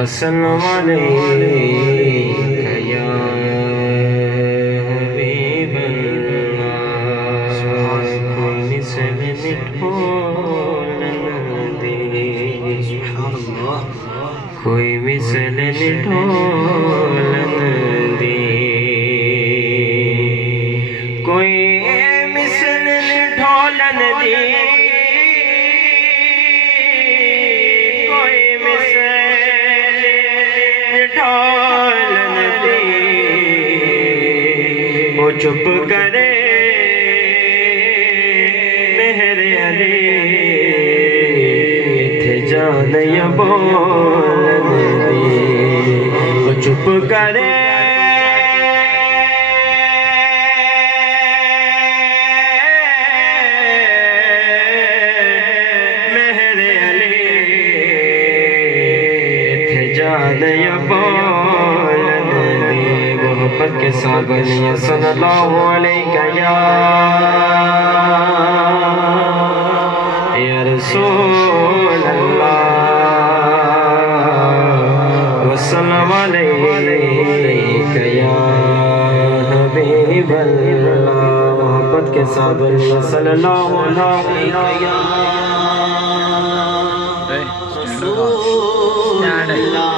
وسلم علیکہ یا حبیب اللہ کوئی مثل نٹھولن دی کوئی مثل نٹھولن دی کوئی مثل نٹھولن دی چپ کرے مہر علی تھے جان یا بولن دی وہ چپ کرے مہر علی تھے جان یا بولن دی محبت کے ساتھ بنیے صلی اللہ علیہ یا رسول اللہ وسلم علیہ یا حبیب اللہ محبت کے ساتھ بنیے صلی اللہ علیہ یا رسول اللہ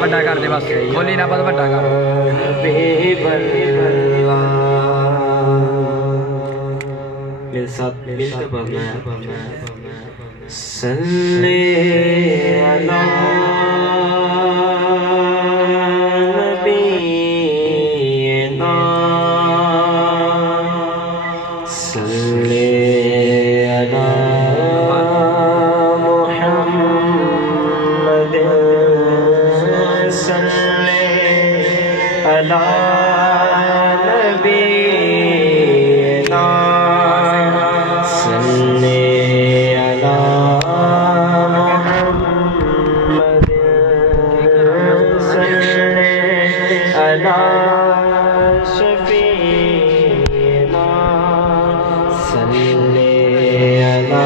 بڑا کر دے بس بولی نہ بس بڑا کر حبیب اللہ میرے ساتھ ملتے پڑھنا ہے صلی علی نبینا صلی علی نبینا صلی علی محمد صلی علی شفیعنا صلی علی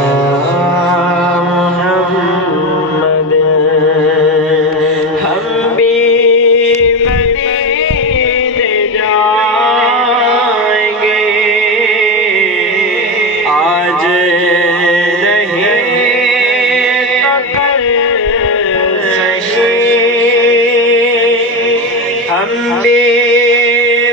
محمد ہم بھی ہم بھی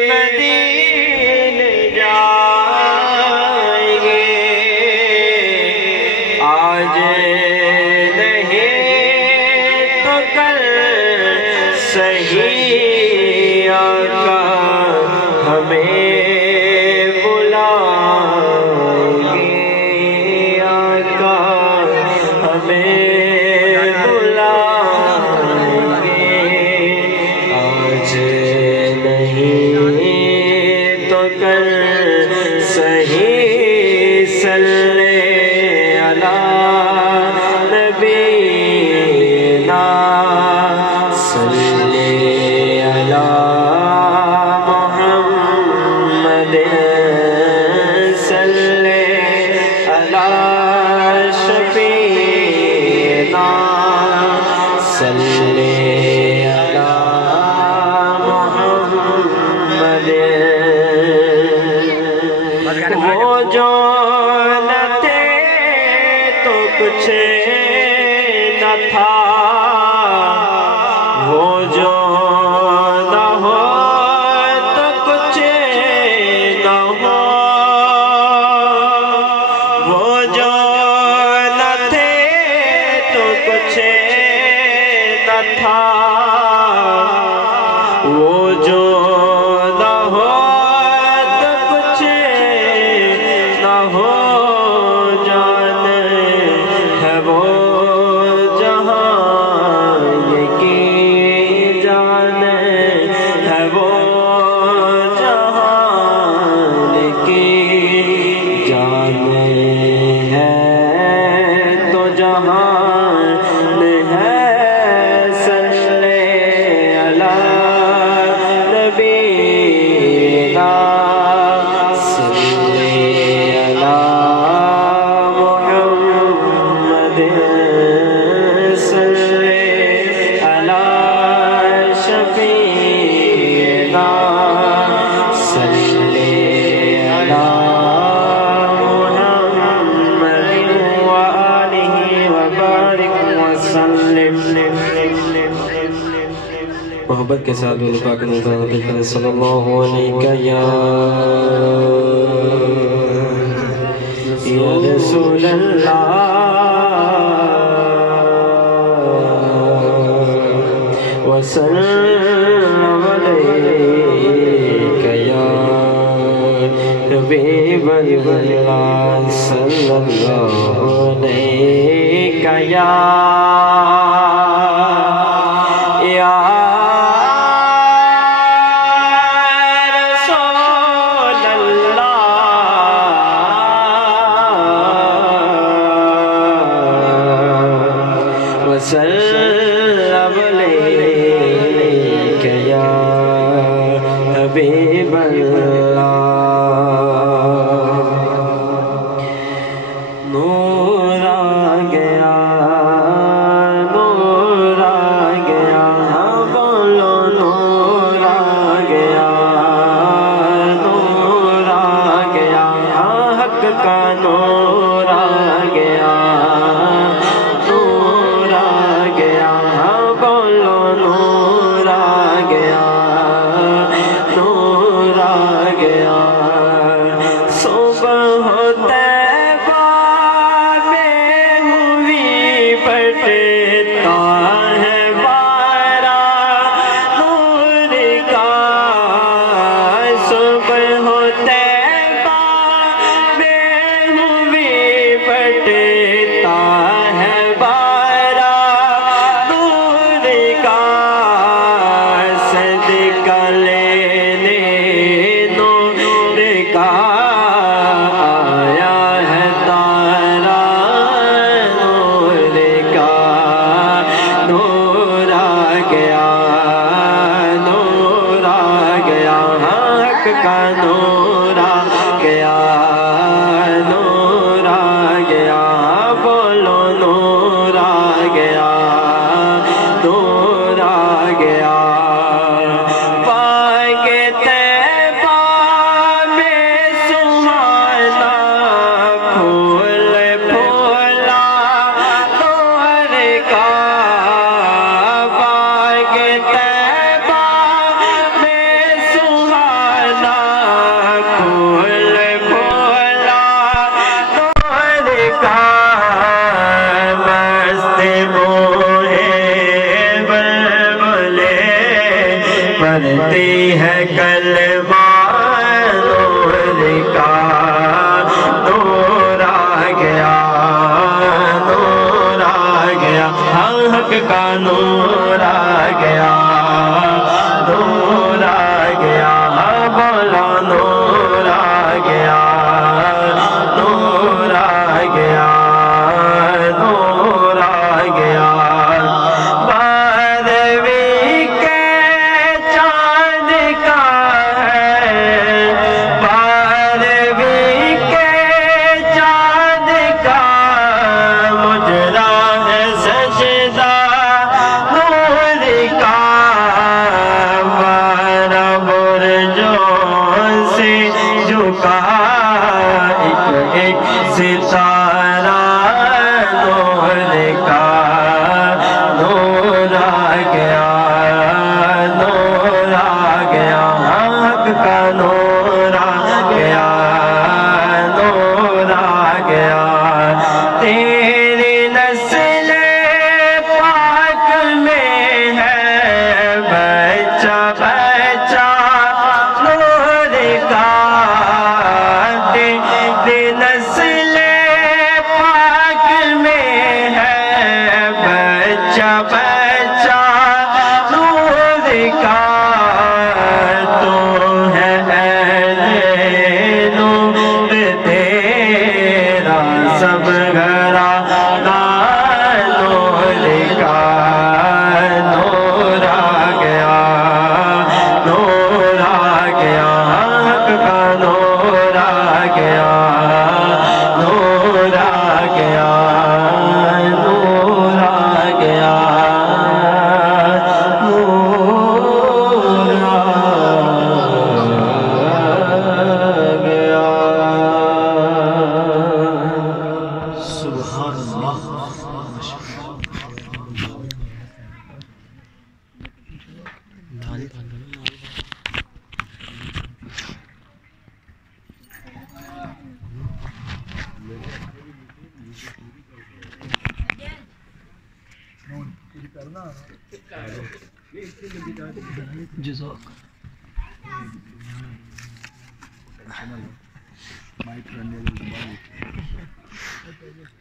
محبت کے ساتھ دعا پاک نظر صلی اللہ علیہ یا رسول اللہ وسلم علیک یا حبیب اللہ صلی اللہ علیک یا وسلم علیک یا حبیب اللہ نور آ گیا بولو نور آ گیا حق کا نور آ گیا پڑھتی ہے کلمہ نور کا نور آ گیا حق کا نور آ گیا بولا نور آ گیا ستارہ نور کا نور آ گیا حق کا نور آ گیا تیری نسل پاک میں ہے بچہ نور کا تیری نسل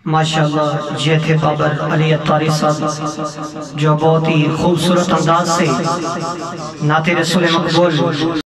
ماشاءاللہ یہ تھے بابر علی اتاری صاحب جو بہت ہی خوبصورت انداز سے نعت رسول مقبول